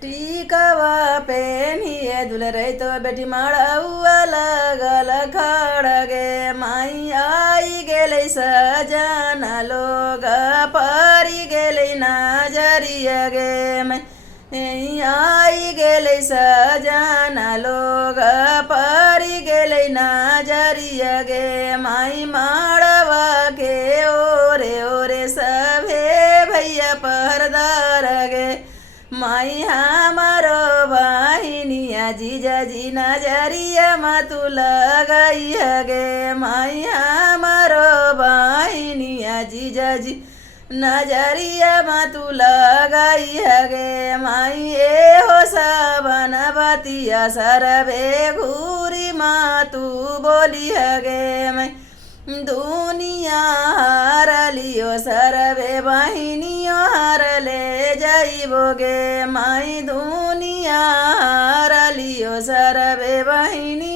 टीकावा पेनिए दुलरे तो बेटी माड़ाउआ लगल खड़गे माई आई गेलै सजना लोग परी गेलै नजरिया गे मैं आई गेलै सजना लोग परी गेलै नजरिया गे माई माड़वा के ओरे ओरे सभे भैया परदार गे माई हमारो बहिनिया जीजाजी नजरिया मातू लगाई गे माई हमारो बहिनिया जीजाजी नजरिया मातू लगाई गे माई ए हो सबन बतिया सरबे घूरी मातू बोली गे मैं दुनिया हार लियो सरबे बहिनियो हार ले जाइबोगे माई दुनिया हार लियो सरबे बहिनी